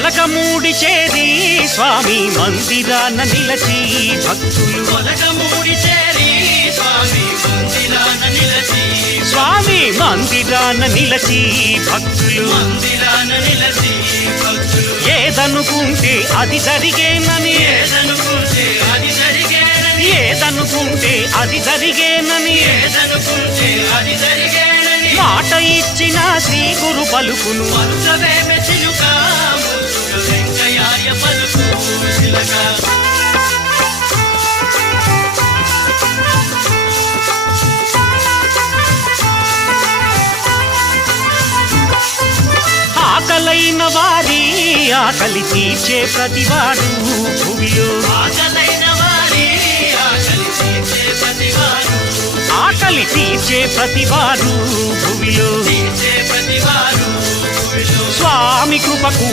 మొలకమూడి చేరి స్వామి మందిరాన నిలచి భక్తులు మొలకమూడి చేరి స్వామి మందిరాన నిలచి భక్తులు ఏదనుకుంటే అది జరిగేనని ఏదనుకుంటే అది జరిగేనని మాట ఇచ్చిన శ్రీ గురు పలుకును ఆకలైన వారి ఆకలి తీర్చే ప్రతివాడు భూమిలో ఆకలి తీర్చే ప్రతివాడు భూమిలో స్వామి కృపకు